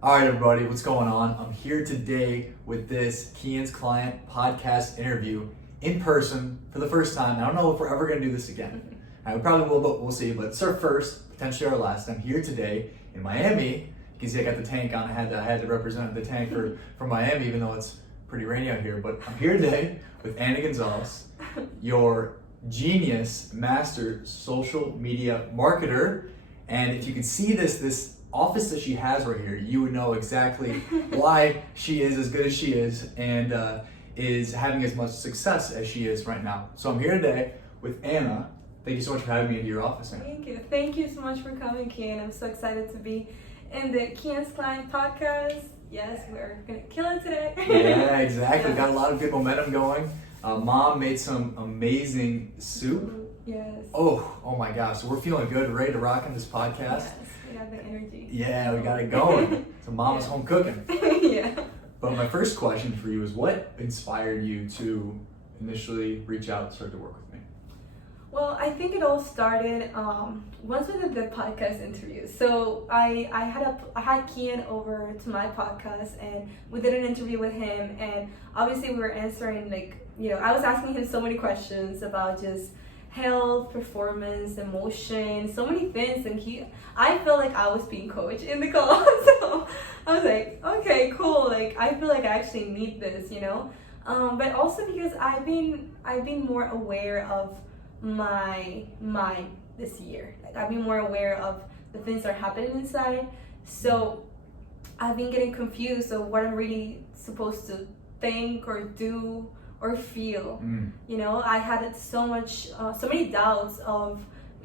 All right, everybody, what's going on? I'm here today with this Keyen's Client podcast interview in person for the first time. I don't know if we're ever going to do this again. We probably will, but we'll see. But it's our first, potentially our last. I'm here today in Miami. You can see I got the tank on. I had to represent the tank for Miami, even though it's pretty rainy out here. But I'm here today with Anna Gonzalez, your genius master social media marketer. And if you can see this office that she has right here, you would know exactly why she is as good as she is and is having as much success as she is right now. So I'm here today with Anna. Thank you so much for having me into your office, Anna. Thank you. Thank you so much for coming, Keyen. I'm so excited to be in the Keyen's Client podcast. Yes, we're going to kill it today. Yeah, exactly. Yeah. Got a lot of good momentum going. Mom made some amazing soup. Yes. Oh my gosh. So we're feeling good, ready to rock in this podcast. Yes, we got the energy. Yeah, we got it going. So mom was home cooking. Yeah. But my first question for you is, what inspired you to initially reach out and start to work with me? Well, I think it all started once we did the podcast interview. So I had Keyen over to my podcast and we did an interview with him, and obviously we were answering I was asking him so many questions about just health, performance, emotion, so many things, and I felt like I was being coached in the call. So I was like, okay, cool. I feel like I actually need this, but also because I've been more aware of my mind this year. I've been more aware of the things that are happening inside. So I've been getting confused of what I'm really supposed to think or do or feel. I had so many doubts of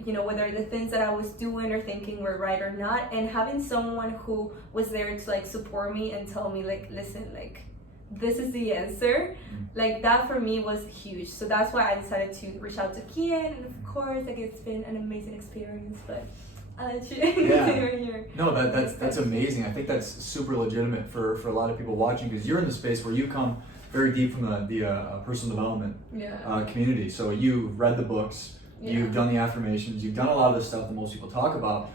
whether the things that I was doing or thinking were right or not, and having someone who was there to support me and tell me listen, this is the answer, that for me was huge. So that's why I decided to reach out to Keyen, and of course it's been an amazing experience, but I'll let you here. No, that's amazing. I think that's super legitimate for a lot of people watching, because you're in the space where you come very deep from the personal development community. So you've read the books, you've done the affirmations, you've done a lot of the stuff that most people talk about.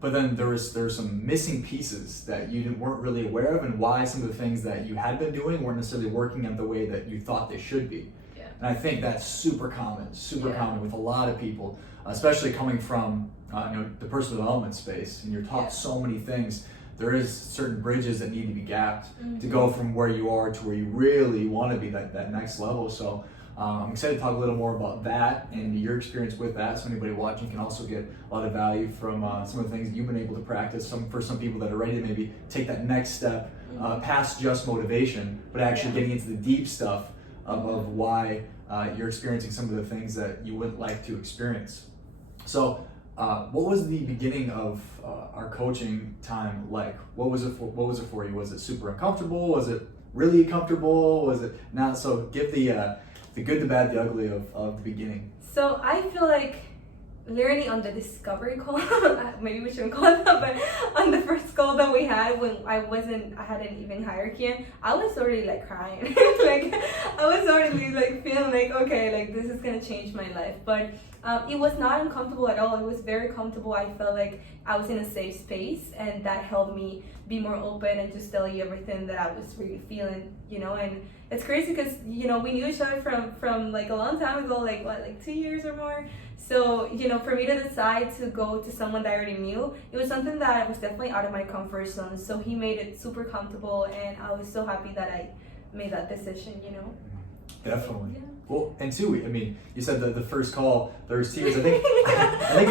But then there's some missing pieces that you weren't really aware of, and why some of the things that you had been doing weren't necessarily working out the way that you thought they should be. Yeah. And I think that's super common with a lot of people, especially coming from the personal development space, and you're taught so many things. There is certain bridges that need to be gapped to go from where you are to where you really want to be, that next level. So I'm excited to talk a little more about that and your experience with that, so anybody watching can also get a lot of value from some of the things that you've been able to practice. For some people that are ready to maybe take that next step past just motivation, but actually getting into the deep stuff of why you're experiencing some of the things that you wouldn't like to experience. So what was the beginning of our coaching time like? What was it for you? Was it super uncomfortable? Was it really comfortable? Was it not? So give the good, the bad, the ugly of the beginning. So I feel like learning on the discovery call, maybe we shouldn't call it that, but on the first call that we had when I hadn't even hired Keyen, I was already crying. I was already feeling okay, this is gonna change my life. But it was not uncomfortable at all. It was very comfortable. I felt like I was in a safe space, and that helped me be more open and just tell you everything that I was really feeling, and it's crazy because, we knew each other from a long time ago, 2 years or more. So, for me to decide to go to someone that I already knew, it was something that was definitely out of my comfort zone. So he made it super comfortable, and I was so happy that I made that decision, Definitely. Yeah. Well, and too, you said that the first call, there was tears. I think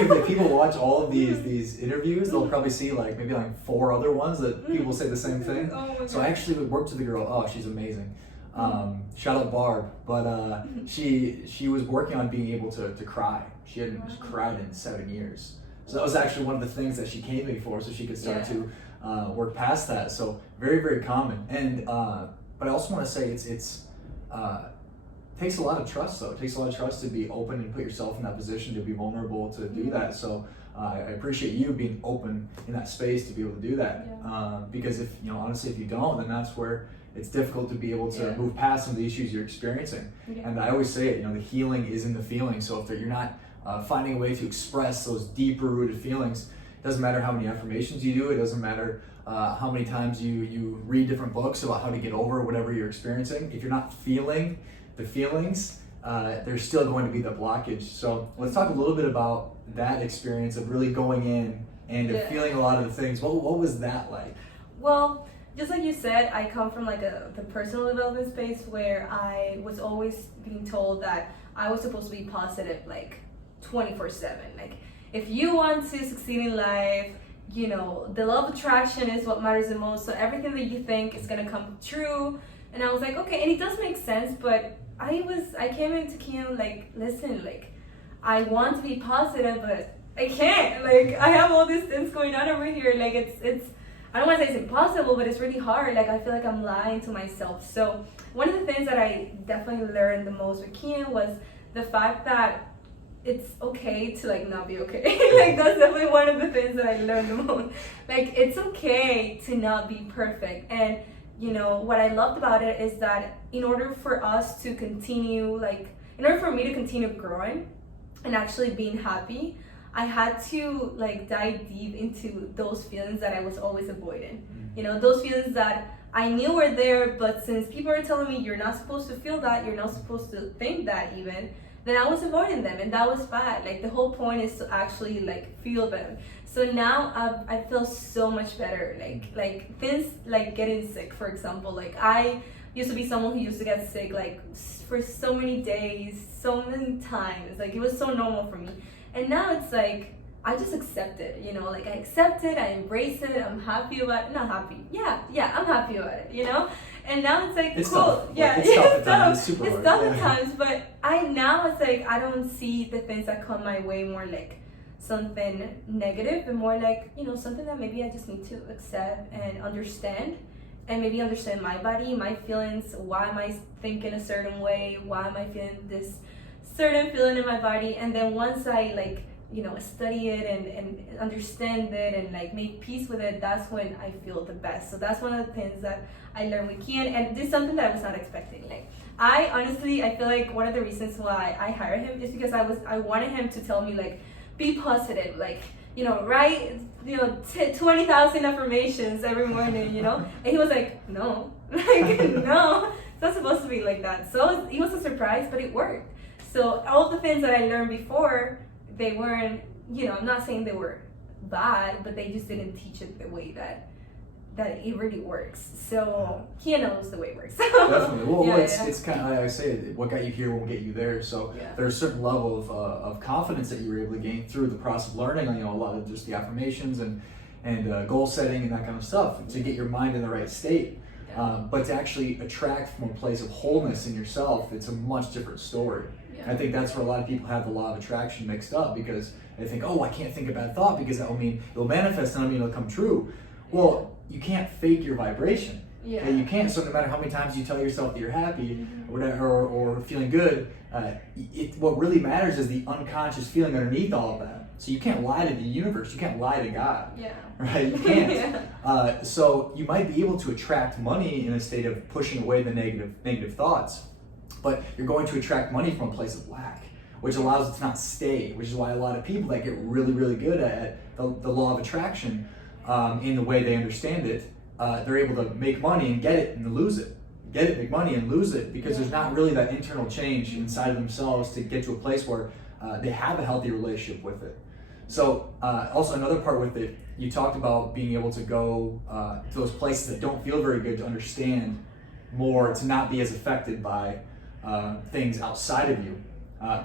if people watch all of these interviews, they'll probably see maybe 4 other ones that people say the same thing. Oh, so I actually worked with the girl. Oh, she's amazing. Shout out Barb. But she was working on being able to cry. She hadn't cried in 7 years. So that was actually one of the things that she came to me for, so she could start to work past that. So very, very common. And but I also want to say it's takes a lot of trust, though. It takes a lot of trust to be open and put yourself in that position to be vulnerable to do that. So I appreciate you being open in that space to be able to do that. Because if honestly, if you don't, then that's where it's difficult to be able to move past some of the issues you're experiencing. And I always say it, the healing is in the feeling. So if you're not finding a way to express those deeper rooted feelings, It doesn't matter how many affirmations you do. It doesn't matter how many times you read different books about how to get over whatever you're experiencing. If you're not feeling the feelings, there's still going to be the blockage. So let's talk a little bit about that experience of really going in and feeling a lot of the things. What was that like? Well, just like you said, I come from like the personal development space where I was always being told that I was supposed to be positive like 24/7. Like if you want to succeed in life, you know, the law of attraction is what matters the most. So everything that you think is gonna come true. And I was like, okay, and it does make sense, but I came into Keyen like, listen, like I want to be positive, but I can't. Like I have all these things going on over here. Like it's I don't want to say it's impossible, but it's really hard. Like I feel like I'm lying to myself. So one of the things that I definitely learned the most with Keyen was the fact that it's okay to like not be okay. Like that's definitely one of the things that I learned the most. Like it's okay to not be perfect. And you know what I loved about it is that in order for us to continue, like in order for me to continue growing and actually being happy, I had to like dive deep into those feelings that I was always avoiding. You know, those feelings that I knew were there, but since people are telling me you're not supposed to feel that, you're not supposed to think that even, then I was avoiding them, and that was bad. Like the whole point is to actually like feel them. So now I feel so much better. Like things like getting sick, for example. Like I used to be someone who used to get sick like for so many days, so many times. Like it was so normal for me. And now it's like, I just accept it, you know, like I accept it, I embrace it, I'm happy about it, not happy, yeah, I'm happy about it, you know? And now it's like, it's cool, tough. yeah, it's tough it's at times. tough, It's super it's hard. tough Yeah. at times, but now it's like, I don't see the things that come my way more like something negative, and more like, you know, something that maybe I just need to accept and understand my body, my feelings, why am I thinking a certain way, why am I feeling this certain feeling in my body. And then once I like, you know, study it and understand it and like make peace with it, that's when I feel the best. So that's one of the things that I learned with Keyen, and this is something that I was not expecting. Like I feel like one of the reasons why I hired him is because I wanted him to tell me like, be positive, like, you know, write, you know, 20,000 affirmations every morning, you know. And he was like, no, like no, it's not supposed to be like that. So it was a surprise, but it worked. So all the things that I learned before, they weren't, you know, I'm not saying they were bad, but they just didn't teach it the way that it really works. So Keyen knows the way it works. Definitely. Well, yeah, it's kind of like I say, what got you here won't get you there. So there's a certain level of confidence that you were able to gain through the process of learning. You know, a lot of just the affirmations and goal setting and that kind of stuff to get your mind in the right state. But to actually attract from a place of wholeness in yourself, it's a much different story. I think that's where a lot of people have the law of attraction mixed up, because they think, oh, I can't think a bad thought because that will mean it'll manifest and I mean it'll come true. Well, you can't fake your vibration. Yeah. You can't. So no matter how many times you tell yourself that you're happy or whatever, or feeling good, what really matters is the unconscious feeling underneath all of that. So you can't lie to the universe. You can't lie to God. Yeah. Right? You can't. So you might be able to attract money in a state of pushing away the negative thoughts. But you're going to attract money from a place of lack, which allows it to not stay, which is why a lot of people that get really, really good at the law of attraction in the way they understand it, they're able to make money and get it and lose it. Get it, make money and lose it, because there's not really that internal change inside of themselves to get to a place where they have a healthy relationship with it. So also another part with it, you talked about being able to go to those places that don't feel very good to understand more, to not be as affected by things outside of you.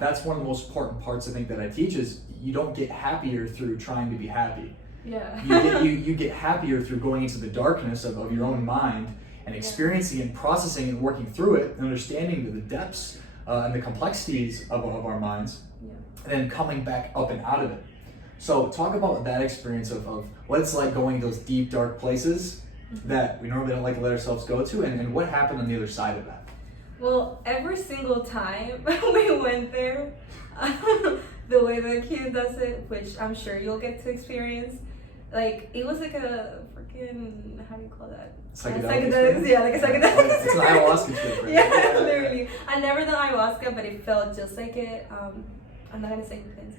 That's one of the most important parts I think that I teach is you don't get happier through trying to be happy. Yeah. You get happier through going into the darkness of your own mind and experiencing and processing and working through it and understanding the depths and the complexities of our minds, and then coming back up and out of it. So talk about that experience of what it's like going to those deep, dark places that we normally don't like to let ourselves go to, and what happened on the other side of that. Well, every single time we went there, the way that Keyen does it, which I'm sure you'll get to experience, like it was like a freaking, how do you call that? Psychedelics, yeah, like a psychedelic. It's an ayahuasca trip, right? Yeah, literally. I never done ayahuasca, but it felt just like it. I'm not gonna say things,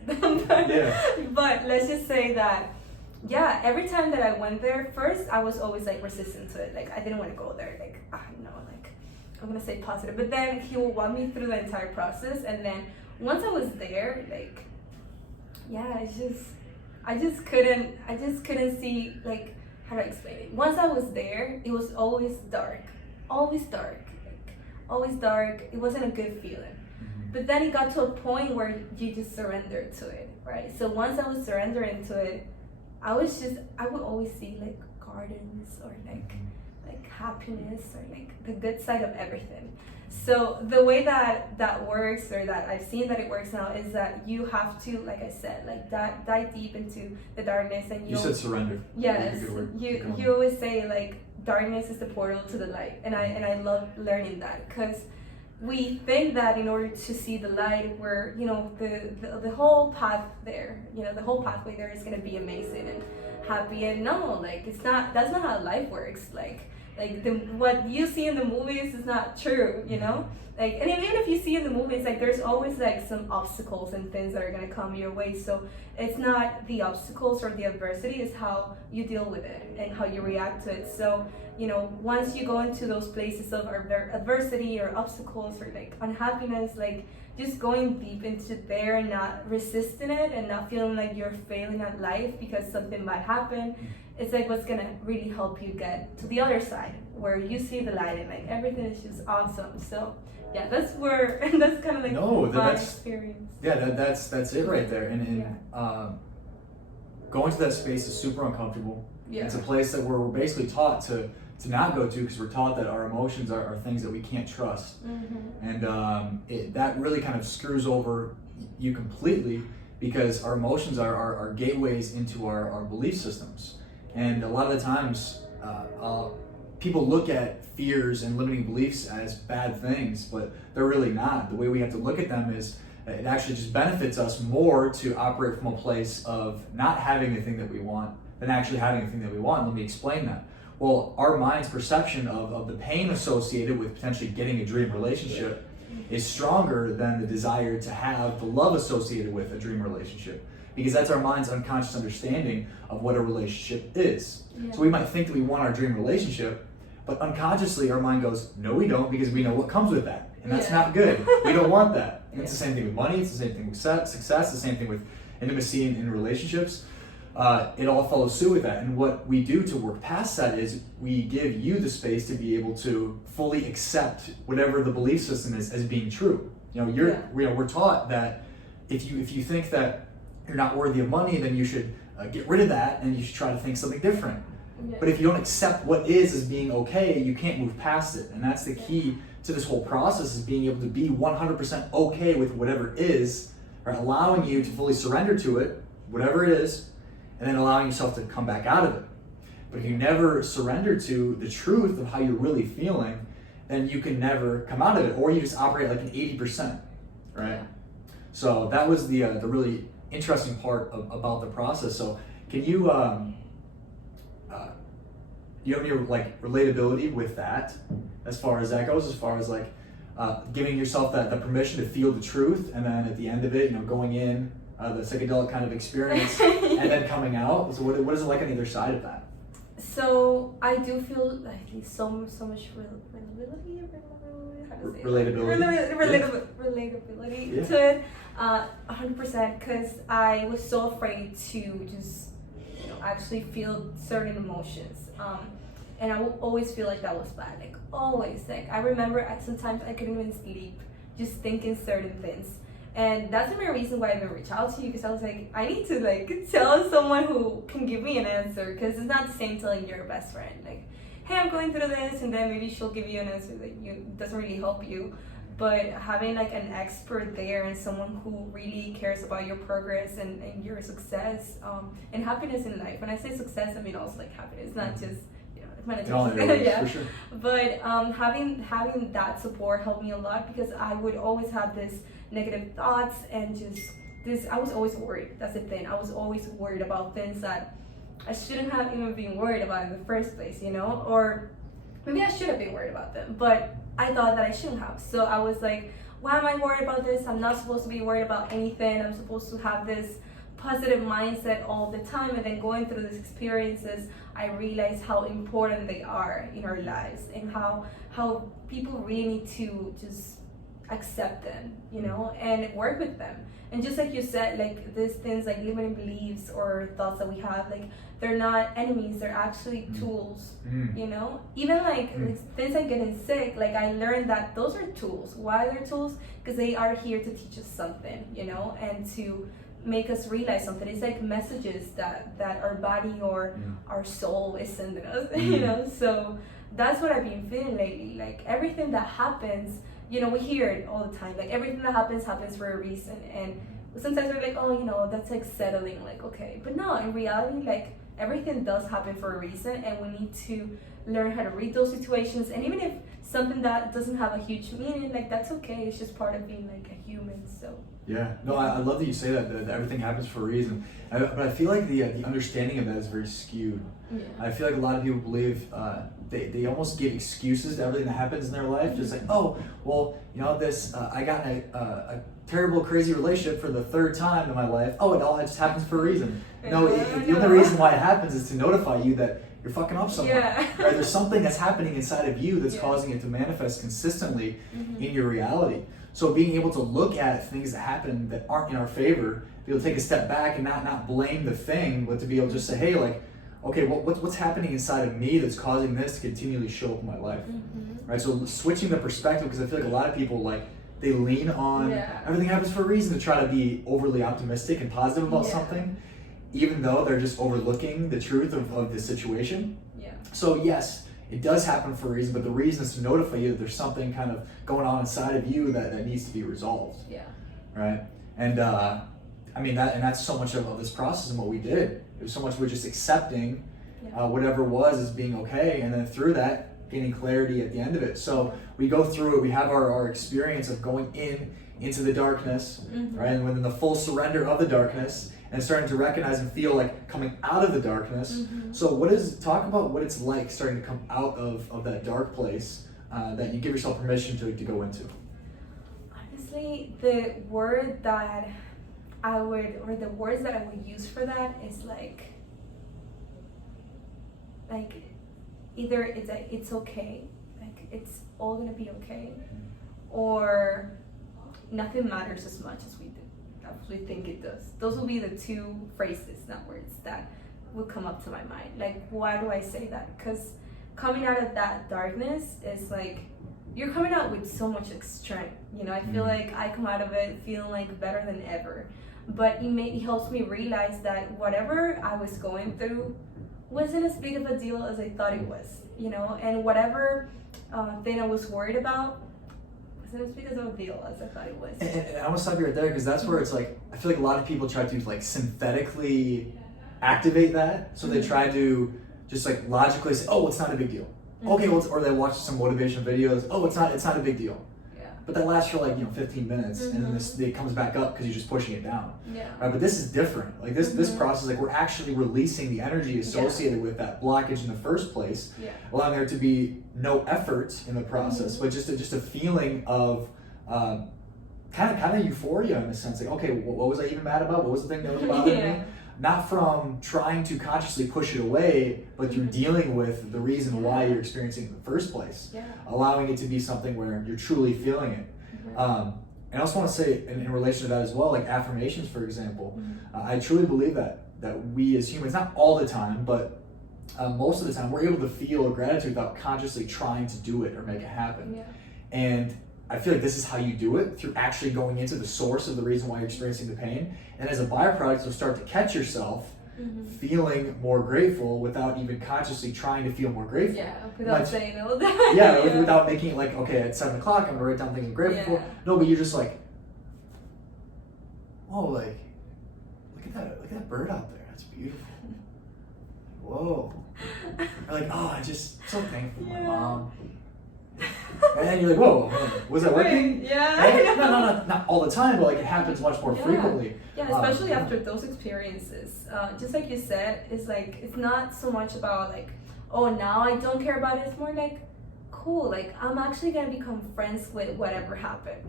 but let's just say that yeah, every time that I went there, first I was always like resistant to it. Like I didn't want to go there. Like no, like I'm gonna say positive. But then he will walk me through the entire process, and then once I was there, like yeah, I just couldn't see like how to explain it. Once I was there, it was always dark, always dark, like always dark. It wasn't a good feeling. But then it got to a point where you just surrendered to it, right? So once I was surrendering to it, I would always see like gardens or like happiness or like the good side of everything. So the way that works, or that I've seen that it works now, is that you have to, like I said, like dive deep into the darkness, and you said surrender. Yes, you always say like darkness is the portal to the light, and I love learning that, because we think that in order to see the light, where the whole path there, the whole pathway there is gonna be amazing and happy, and no, like it's not. That's not how life works. Like what you see in the movies is not true. Like, and even if you see in the movies, like there's always like some obstacles and things that are gonna come your way. So it's not the obstacles or the adversity, it's how you deal with it and how you react to it. So once you go into those places of adversity or obstacles or like unhappiness, like just going deep into there and not resisting it and not feeling like you're failing at life because something might happen, it's like what's gonna really help you get to the other side where you see the light and like everything is just awesome. So yeah, that's kind of like my experience. Yeah, that's it right there. And going to that space is super uncomfortable. Yeah. It's a place that we're basically taught to not go to, because we're taught that our emotions are things that we can't trust. And that really kind of screws over you completely, because our emotions are gateways into our belief systems. And a lot of the times people look at fears and limiting beliefs as bad things, but they're really not. The way we have to look at them is it actually just benefits us more to operate from a place of not having the thing that we want than actually having the thing that we want. Let me explain that. Well, our mind's perception of the pain associated with potentially getting a dream relationship is stronger than the desire to have the love associated with a dream relationship, because that's our mind's unconscious understanding of what a relationship is. Yeah. So we might think that we want our dream relationship, but unconsciously our mind goes, no, we don't, because we know what comes with that. And that's not good. We don't want that. And it's the same thing with money, it's the same thing with success, the same thing with intimacy in relationships. It all follows suit with that. And what we do to work past that is we give you the space to be able to fully accept whatever the belief system is as being true. We're taught that if you think that you're not worthy of money, then you should get rid of that and you should try to think something different. Yeah. But if you don't accept what is as being okay, you can't move past it. And that's the key to this whole process, is being able to be 100% okay with whatever is, right? Allowing you to fully surrender to it, whatever it is, and then allowing yourself to come back out of it. But if you never surrender to the truth of how you're really feeling, then you can never come out of it, or you just operate like an 80%, right? Yeah. So that was the really interesting part about the process. So can you, do you have any like relatability with that, as far as that goes, as far as like giving yourself that permission to feel the truth, and then at the end of it, going in, the psychedelic kind of experience, and then coming out? So what is it like on the other side of that? So I do feel like so much relatability to it, 100%, because I was so afraid to just actually feel certain emotions, and I will always feel like that was bad, like always. Like I remember sometimes I couldn't even sleep just thinking certain things. And that's the main reason why I even reached out to you, because I was like, I need to like tell someone who can give me an answer, because it's not the same telling your best friend like, hey, I'm going through this, and then maybe she'll give you an answer that doesn't really help you. But having like an expert there and someone who really cares about your progress and your success and happiness in life. When I say success, I mean also like happiness, not just monetary. Yeah. For sure. But having that support helped me a lot, because I would always have this negative thoughts and just this. I was always worried. That's the thing. I was always worried about things that I shouldn't have even been worried about in the first place, or maybe I should have been worried about them, but I thought that I shouldn't have. So I was like, why am I worried about this? I'm not supposed to be worried about anything. I'm supposed to have this positive mindset all the time, and then going through these experiences, I realized how important they are in our lives, and how people really need to just accept them, you know, and work with them. And just like you said, like these things, like limiting beliefs or thoughts that we have, like they're not enemies, they're actually tools, you know. Even like things like getting sick, like I learned that those are tools. Why they're tools? Because they are here to teach us something, you know, and to make us realize something. It's like messages that our body or our soul is sending us, you know. So that's what I've been feeling lately. Like everything that happens, you know, we hear it all the time, like everything that happens for a reason. And sometimes we're like, oh, you know, that's like settling, like, okay. But no, in reality, like everything does happen for a reason, and we need to learn how to read those situations. And even if something that doesn't have a huge meaning, like that's okay. It's just part of being like a human. So yeah, no, I love that you say that everything happens for a reason. But I feel like the understanding of that is very skewed. yeah. I feel like a lot of people believe they almost give excuses to everything that happens in their life. Just like, oh, well, you know, this I got in a terrible, crazy relationship for the third time in my life. Oh, it just happens for a reason. No, the only reason why it happens is to notify you that you're fucking up somewhere. Yeah. Right? There's something that's happening inside of you that's causing it to manifest consistently in your reality. So being able to look at things that happen that aren't in our favor, be able to take a step back and not blame the thing, but to be able to just say, hey, like, okay, what's happening inside of me that's causing this to continually show up in my life, right? So switching the perspective, because I feel like a lot of people, like, they lean on everything happens for a reason to try to be overly optimistic and positive about something, even though they're just overlooking the truth of the situation. Yeah. So yes, it does happen for a reason, but the reason is to notify you that there's something kind of going on inside of you that needs to be resolved. Yeah. Right? And I mean, that's so much of this process and what we did. It was so much we're just accepting whatever was as being okay, and then through that, gaining clarity at the end of it. So we go through it, we have our experience of going into the darkness, right? And within the full surrender of the darkness, and starting to recognize and feel like coming out of the darkness. So talk about what it's like starting to come out of that dark place that you give yourself permission to go into. Honestly, the word that the words that I would use for that is like either it's okay, like it's all gonna be okay, or nothing matters as much as we think it does. Those will be the two phrases, not words, that would come up to my mind. Like, why do I say that? Because coming out of that darkness is like, you're coming out with so much strength. You know, I feel like I come out of it feeling like better than ever. But it helps me realize that whatever I was going through wasn't as big of a deal as I thought it was. You know, and whatever thing I was worried about, it was because of a deal as I thought it was. And I want to stop you right there, because that's where it's like, I feel like a lot of people try to like synthetically activate that. So they try to just like logically say, oh, it's not a big deal. Okay, well, or they watch some motivation videos. Oh, it's not a big deal. Yeah. But that lasts for like 15 minutes, and then it comes back up because you're just pushing it down. Yeah. Right, but this is different. Like this process, like we're actually releasing the energy associated with that blockage in the first place, allowing there to be no effort in the process, but just a feeling of kind of euphoria in a sense. Like, okay, what was I even mad about? What was the thing that was bothering me? Not from trying to consciously push it away, but through dealing with the reason why you're experiencing it in the first place. Yeah. Allowing it to be something where you're truly feeling it. And I also want to say, in relation to that as well, like affirmations, for example, I truly believe that we as humans, not all the time, but most of the time, we're able to feel gratitude without consciously trying to do it or make it happen. Yeah. And I feel like this is how you do it, through actually going into the source of the reason why you're experiencing the pain. And as a byproduct, you'll start to catch yourself feeling more grateful without even consciously trying to feel more grateful. Yeah, without saying all that. Without making it like, okay, at 7 o'clock, I'm gonna write down things I'm grateful for. No, but you're just like, oh, like, look at that bird out there. That's beautiful. Whoa. Or like, oh, I'm just so thankful for my mom. And then you're like, whoa, was that working? Yeah. No, not all the time, but like it happens much more frequently. Yeah, especially after those experiences. Just like you said, it's like, it's not so much about like, oh, now I don't care about it. It's more like, cool. cool, like I'm actually gonna become friends with whatever happened.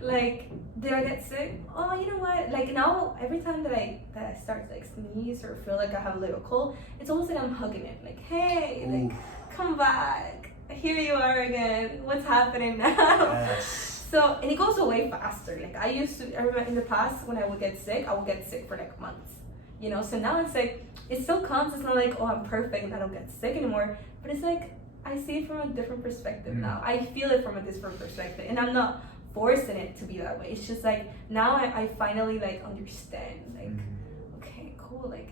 Like, did I get sick? Oh, you know what? Like now, every time that I start to like sneeze or feel like I have a little cold, it's almost like I'm hugging it. Like, hey, like come back. Here you are again. What's happening now? Yes. So, and it goes away faster. Like I remember in the past when I would get sick, I would get sick for like months. You know, so now it's like, it still comes. It's not like, oh, I'm perfect and I don't get sick anymore. But it's like, I see it from a different perspective now. I feel it from a different perspective. And I'm not forcing it to be that way. It's just like, now I finally like understand. Like, okay, cool. Like,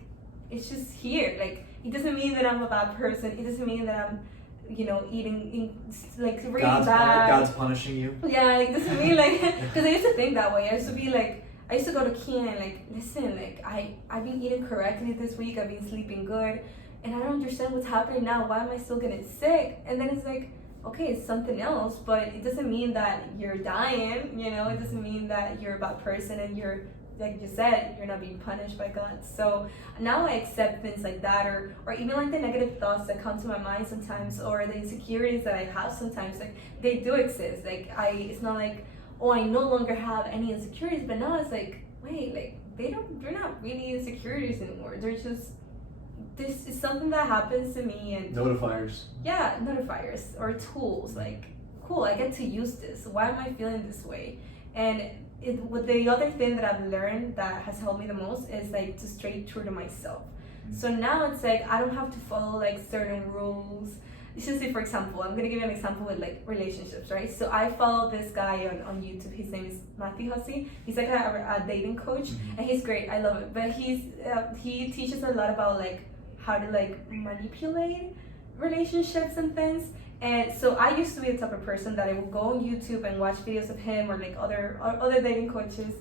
it's just here. Like, it doesn't mean that I'm a bad person. It doesn't mean that I'm, you know, eating like really bad. God's punishing you. Yeah, like, it doesn't mean like, because I used to think that way. I used to be like, I used to go to Keyen and like, listen, like I've been eating correctly this week. I've been sleeping good. And I don't understand what's happening now. Why am I still getting sick? And then it's like, okay, it's something else, but it doesn't mean that you're dying, you know? It doesn't mean that you're a bad person and you're, like you said, you're not being punished by God. So now I accept things like that, or even like the negative thoughts that come to my mind sometimes, or the insecurities that I have sometimes, like they do exist. Like it's not like, oh, I no longer have any insecurities, but now it's like, wait, like they're not really insecurities anymore. They're just, this is something that happens to me, and notifiers. Yeah, notifiers or tools. Like, cool, I get to use this. Why am I feeling this way? And with the other thing that I've learned that has helped me the most is like to stay true to myself. So now it's like I don't have to follow like certain rules. Let's just say, for example, I'm gonna give you an example with like relationships, right? So I follow this guy on YouTube. His name is Matthew Hussey. He's like a dating coach, and he's great. I love it. But he teaches a lot about like how to like manipulate relationships and things. And so I used to be the type of person that I would go on YouTube and watch videos of him or like other dating coaches,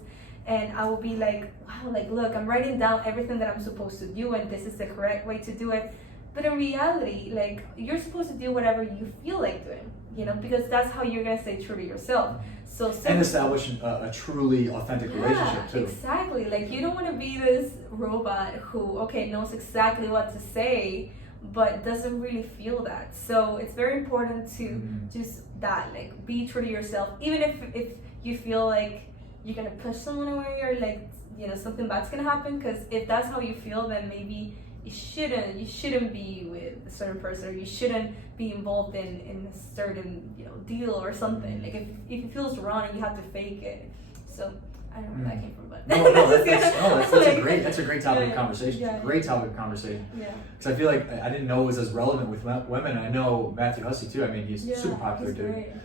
and I would be like, wow, like look, I'm writing down everything that I'm supposed to do, and this is the correct way to do it. But in reality, like, you're supposed to do whatever you feel like doing, you know, because that's how you're gonna stay true to yourself. So and establish a truly authentic relationship too. Exactly. Like, you don't want to be this robot who, okay, knows exactly what to say, but doesn't really feel that. So it's very important to just that, like, be true to yourself, even if you feel like you're gonna push someone away or like, you know, something bad's gonna happen. Because if that's how you feel, then maybe you shouldn't be with a certain person, or you shouldn't be involved in a certain, you know, deal or something. Like if it feels wrong and you have to fake it. So I don't know where that came from, but that's a great topic of conversation. Yeah. Great topic of conversation. Yeah. Because I feel like I didn't know it was as relevant with women. I know Matthew Hussey too. I mean, he's super popular dude.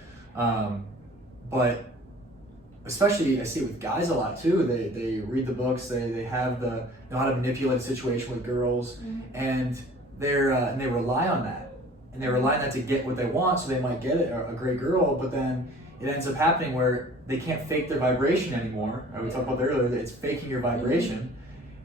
But especially I see it with guys a lot too. They read the books. They have know how to manipulate a situation with girls, and they rely on that, and they rely on that to get what they want. So they might get a great girl, but then it ends up happening where they can't fake their vibration anymore. We talked about that earlier. It's faking your vibration,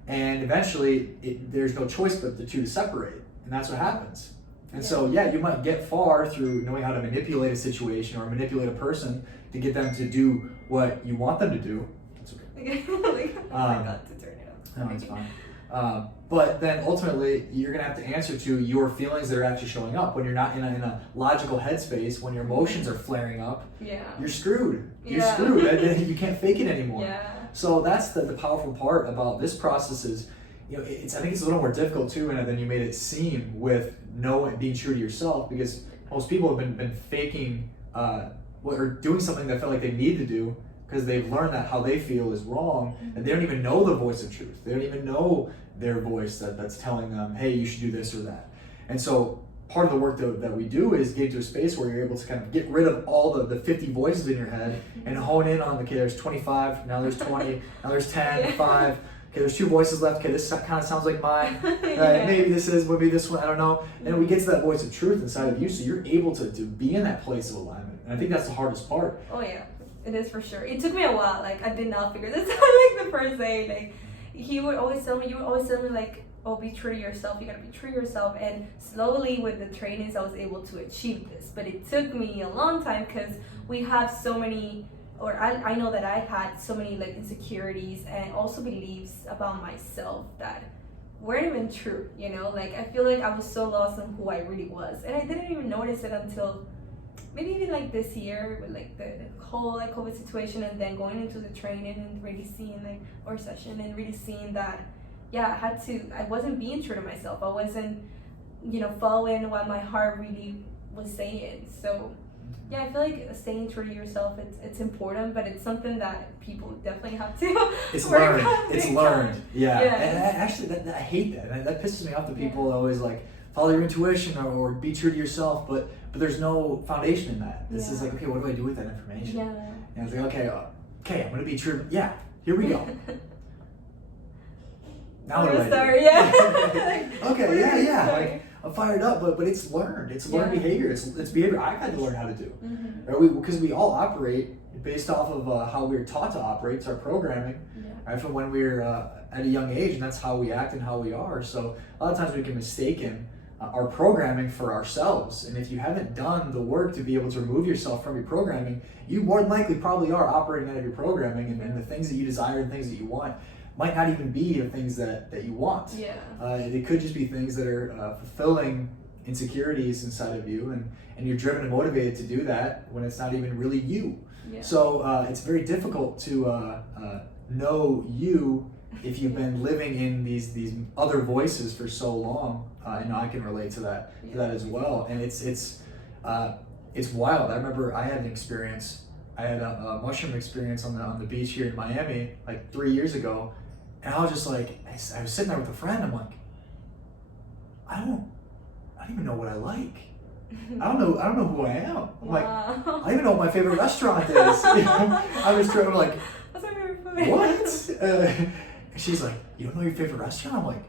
and eventually there's no choice but the two to separate, and that's what happens. And so you might get far through knowing how to manipulate a situation or manipulate a person to get them to do what you want them to do. That's okay. I got to turn it off. No, it's fine. But then ultimately, you're gonna have to answer to your feelings that are actually showing up when you're not in a logical headspace. When your emotions are flaring up, you're screwed. You're screwed. You can't fake it anymore. So that's the powerful part about this process is, you know, I think it's a little more difficult too, and then you made it seem with being true to yourself, because most people have been faking or doing something that felt like they need to do because they've learned that how they feel is wrong, and they don't even know the voice of truth. They don't even know their voice that's telling them, hey, you should do this or that. And so part of the work that we do is get to a space where you're able to kind of get rid of all the 50 voices in your head and hone in on, okay, there's 25, now there's 20, now there's 10, 5, okay, there's 2 voices left, okay, this kind of sounds like mine, maybe this is, maybe this one, I don't know. And we get to that voice of truth inside of you, so you're able to be in that place of alignment. And I think that's the hardest part. Oh yeah, it is for sure. It took me a while. Like, I did not figure this out like the first day. Like, you would always tell me like, oh, be true to yourself. You gotta be true to yourself. And slowly with the trainings, I was able to achieve this. But it took me a long time because we have so many, or I know that I had so many like insecurities and also beliefs about myself that weren't even true, you know? Like, I feel like I was so lost in who I really was. And I didn't even notice it until maybe even like this year with like the whole like COVID situation, and then going into the training and really seeing like our session and really seeing that, yeah, I wasn't being true to myself. I wasn't, following what my heart really was saying. So yeah, I feel like staying true to yourself, it's important, but it's something that people definitely have to it's work learned. on It's big learned. time. Yeah. Yeah. And actually, I hate that. And that pisses me off. That people always like follow your intuition or be true to yourself, but there's no foundation in that. This is like, okay, what do I do with that information? Yeah. And it's like, okay, I'm gonna be true. Yeah, here we go. Now what do I do? Yeah. Okay, yeah. Like, I'm fired up, but it's learned. It's learned behavior. It's behavior I've had to learn how to do. Mm-hmm. Right? Because we all operate based off of how we're taught to operate. It's our programming, right? From when we're at a young age, and that's how we act and how we are. So a lot of times we can mistaken our programming for ourselves. And if you haven't done the work to be able to remove yourself from your programming, you more than likely probably are operating out of your programming, and the things that you desire and things that you want might not even be the things that you want. Yeah. It could just be things that are fulfilling insecurities inside of you, and you're driven and motivated to do that when it's not even really you. Yeah. So it's very difficult to know you if you've been living in these other voices for so long. I can relate to that as well, and it's wild. I remember I had an experience. I had a mushroom experience on the beach here in Miami like 3 years ago, and I was just like, I was sitting there with a friend. I'm like, I don't even know what I like. I don't know who I am. I'm like, I don't even know what my favorite restaurant is. I was trying to like, what's my favorite food? What? She's like, you don't know your favorite restaurant? I'm like,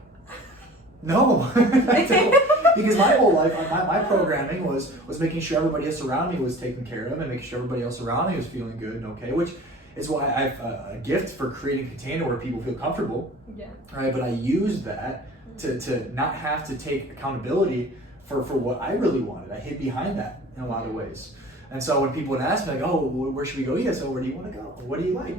no, I don't. Because my whole life, my programming was making sure everybody else around me was taken care of and making sure everybody else around me was feeling good and okay, which is why I have a gift for creating a container where people feel comfortable. Yeah. Right, but I used that to not have to take accountability for what I really wanted. I hid behind that in a lot of ways. And so when people would ask me like, oh, where should we go eat? So where do you want to go? What do you like?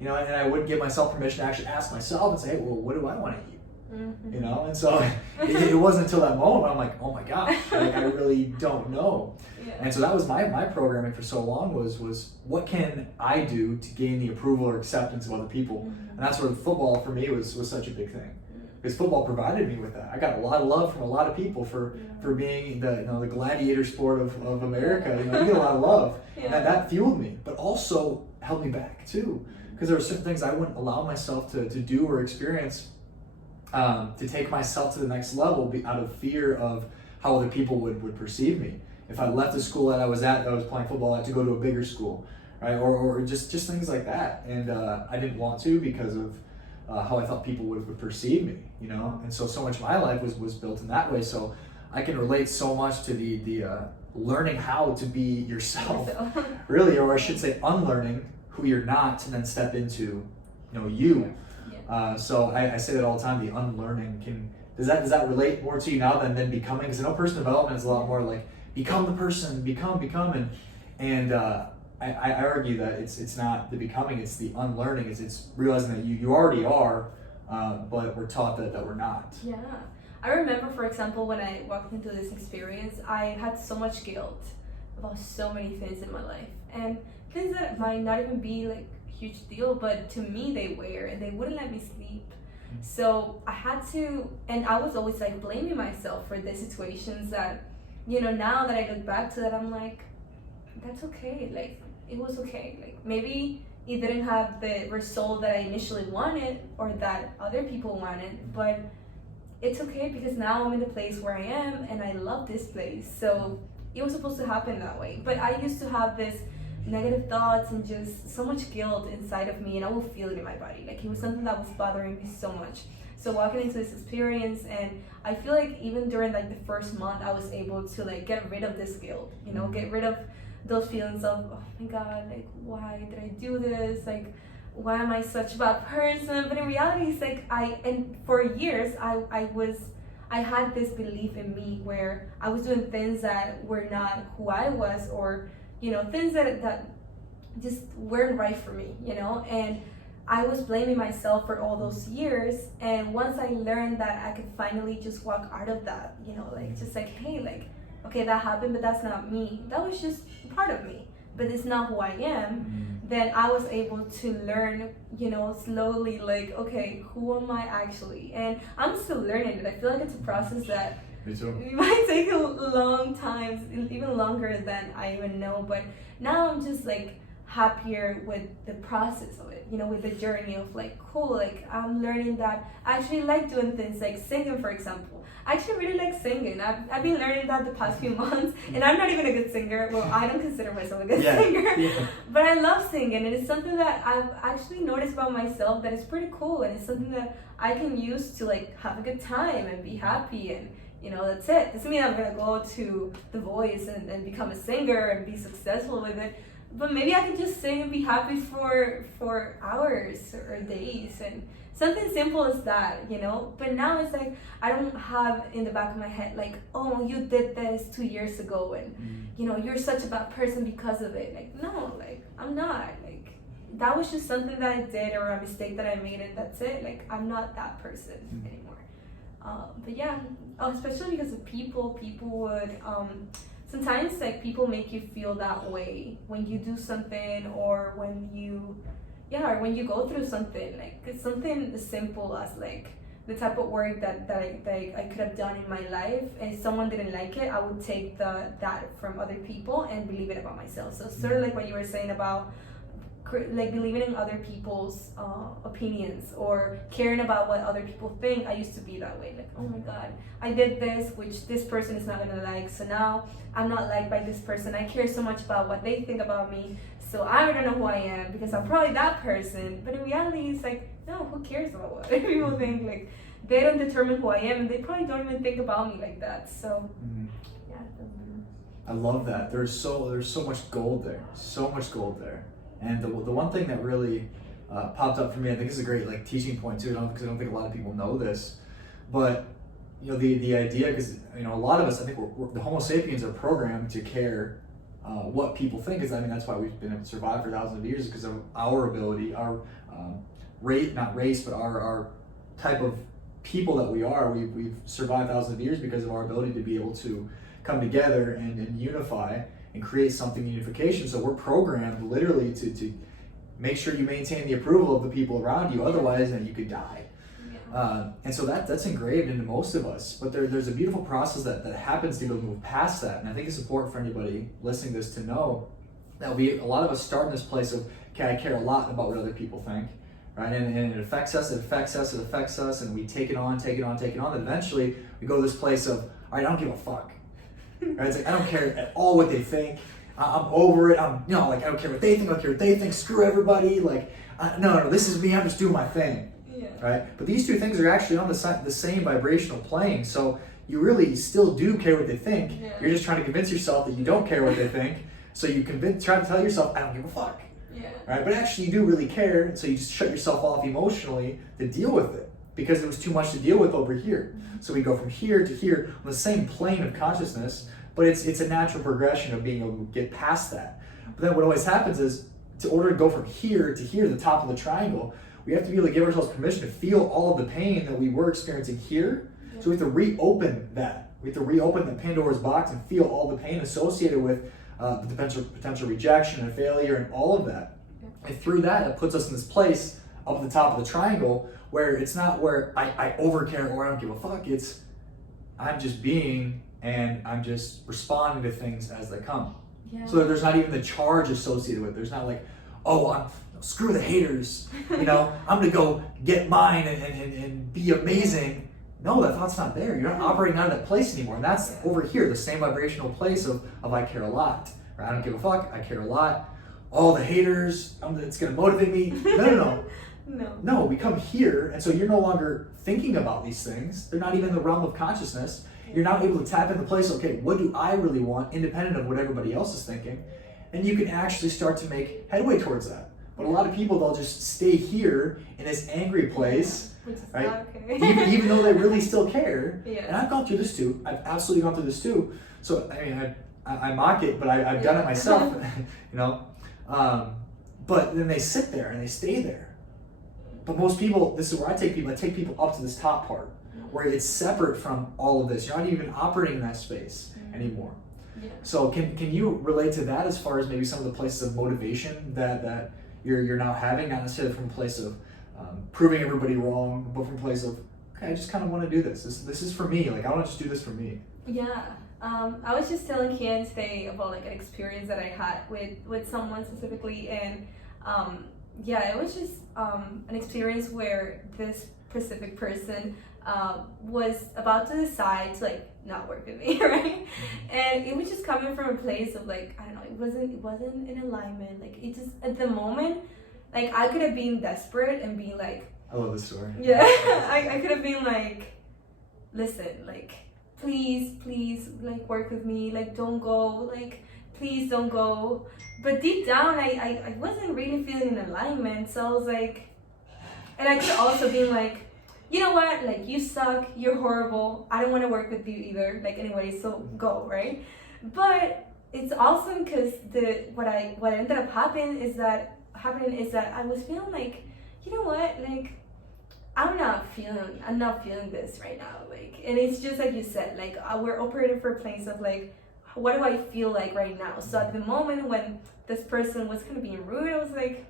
And I wouldn't give myself permission to actually ask myself and say, hey, well, what do I want to eat? Mm-hmm. And so it wasn't until that moment when I'm like, oh my gosh, like I really don't know. Yeah. And so that was my programming for so long was what can I do to gain the approval or acceptance of other people? Mm-hmm. And that's where football for me was such a big thing. Because football provided me with that. I got a lot of love from a lot of people for being the gladiator sport of America. You get a lot of love, and that fueled me, but also held me back too. Because there were certain things I wouldn't allow myself to do or experience, to take myself to the next level out of fear of how other people would perceive me. If I left the school that I was playing football at to go to a bigger school, right, or just things like that, and I didn't want to because of how I thought people would perceive me, and so much of my life was built in that way. So I can relate so much to the learning how to be yourself, really, or I should say unlearning who you're not, and then step into, you. So I say that all the time. The unlearning does that relate more to you now than becoming? Because I know personal development is a lot more like become the person, become, and I argue that it's not the becoming, it's the unlearning. It's realizing that you already are, but we're taught that we're not. Yeah. I remember, for example, when I walked into this experience, I had so much guilt about so many things in my life. And things that might not even be like a huge deal, but to me they were, and they wouldn't let me sleep. So I had to, and I was always like blaming myself for the situations that, now that I look back to that, I'm like, that's okay. Like, it was okay. Like, maybe it didn't have the result that I initially wanted or that other people wanted, but it's okay because now I'm in the place where I am and I love this place. So it was supposed to happen that way. But I used to have this negative thoughts and just so much guilt inside of me, and I will feel it in my body. Like, it was something that was bothering me so much. So walking into this experience, and I feel like even during like the first month, I was able to like get rid of this guilt, get rid of those feelings of, oh my God, like, why did I do this? Like, why am I such a bad person? But in reality, it's like and for years, I had this belief in me where I was doing things that were not who I was, or, things that just weren't right for me, and I was blaming myself for all those years. And once I learned that I could finally just walk out of that, just like, hey, like, okay, that happened, but that's not me. That was just part of me, but it's not who I am. Then I was able to learn, slowly, like, okay, who am I actually? And I'm still learning it. I feel like it's a process that Me too. it might take a long time, even longer than I even know. But now I'm just like happier with the process of it, with the journey of like, cool, like I'm learning that I actually like doing things like singing, for example. I actually really like singing. I've been learning that the past few months, and I'm not even a good singer. Well, I don't consider myself a good singer, but I love singing, and it's something that I've actually noticed about myself that is pretty cool, and it's something that I can use to like have a good time and be happy, and that's it. Doesn't mean I'm gonna go to The Voice and become a singer and be successful with it, but maybe I can just sing and be happy for hours or days, and something simple as that, But now it's like I don't have in the back of my head like, oh, you did this 2 years ago, and you're such a bad person because of it. Like, no, like I'm not. Like that was just something that I did or a mistake that I made, and that's it. Like I'm not that person anymore. But yeah, especially because of people would sometimes like people make you feel that way when you do something or when you go through something. Like it's something as simple as like the type of work that I could have done in my life, and if someone didn't like it, I would take that from other people and believe it about myself. So sort of like what you were saying about like believing in other people's opinions or caring about what other people think. I used to be that way, like, oh my god, I did this which this person is not gonna like, so now I'm not liked by this person. I care so much about what they think about me, so I don't know who I am because I'm probably that person. But in reality, it's like, no, who cares about what other people think? Like they don't determine who I am, and they probably don't even think about me like that. So yeah, I love that. There's so much gold there, And the one thing that really popped up for me, I think is a great like teaching point too, because I don't think a lot of people know this, but the idea, because a lot of us, I think we're the Homo sapiens are programmed to care what people think. Because that's why we've been able to survive for thousands of years, because of our ability, our not race, but our type of people that we are. We've survived thousands of years because of our ability to be able to come together and unify and create something unification. So we're programmed literally to make sure you maintain the approval of the people around you, otherwise then you could die. And so that's engraved into most of us. But there's a beautiful process that happens to be able to move past that. And I think it's important for anybody listening to this to know that a lot of us start in this place of, okay, I care a lot about what other people think, right? And it affects us, and we take it on, and eventually we go to this place of, all right, I don't give a fuck. Right? It's like, I don't care at all what they think. I'm over it. I don't care what they think. Screw everybody. Like, no, this is me. I'm just doing my thing. Yeah. Right? But these two things are actually on the same vibrational plane. So you really still do care what they think. Yeah. You're just trying to convince yourself that you don't care what they think. So you try to tell yourself, I don't give a fuck. Yeah. Right? But actually you do really care. And so you just shut yourself off emotionally to deal with it, because it was too much to deal with over here. So we go from here to here on the same plane of consciousness, but it's a natural progression of being able to get past that. But then what always happens is, in order to go from here to here, the top of the triangle, we have to be able to give ourselves permission to feel all of the pain that we were experiencing here. Yeah. So we have to reopen that. We have to reopen the Pandora's box and feel all the pain associated with the potential rejection and failure and all of that. Yeah. And through that, it puts us in this place up at the top of the triangle where it's not where I overcare or I don't give a fuck. It's I'm just being, and I'm just responding to things as they come. Yeah. So there's not even the charge associated with it. There's not like, oh, screw the haters. I'm gonna go get mine and be amazing. No, that thought's not there. You're not operating out of that place anymore. And that's over here, the same vibrational place of I care a lot. Right? I don't give a fuck. I care a lot. All the haters, it's gonna motivate me. No. No, we come here, and so you're no longer thinking about these things. They're not even in the realm of consciousness. You're now able to tap into the place, okay, what do I really want, independent of what everybody else is thinking? And you can actually start to make headway towards that. But a lot of people, they'll just stay here in this angry place, right? Okay. even though they really still care. Yeah. And I've gone through this too. I've absolutely gone through this too. So, I mock it, but I've done it myself, But then they sit there and they stay there. But most people, this is where I take people up to this top part, where it's separate from all of this. You're not even operating in that space anymore. Yeah. So can you relate to that as far as maybe some of the places of motivation that you're now having, not necessarily from a place of proving everybody wrong, but from a place of, okay, I just kind of want to do this. This is for me. Like, I want to just do this for me. Yeah. I was just telling Keyen today about like an experience that I had with someone specifically, and it was just an experience where this specific person was about to decide to like not work with me, right? And it was just coming from a place of like, I don't know, it wasn't in alignment. Like, it just, at the moment, like, I could have been desperate and being like, I love this story. Yeah, I could have been like, listen, like, please, like, work with me, like, don't go, like, please don't go. But deep down, I wasn't really feeling in alignment, so I was like, and I could also been like, you know what, like, you suck, you're horrible, I don't want to work with you either, like, anyway, so go, right? But it's awesome because what ended up happening is that I was feeling like, you know what, like, I'm not feeling this right now, like, and it's just like you said, like, we're operating for a place of like, what do I feel like right now? So at the moment when this person was kind of being rude, I was like,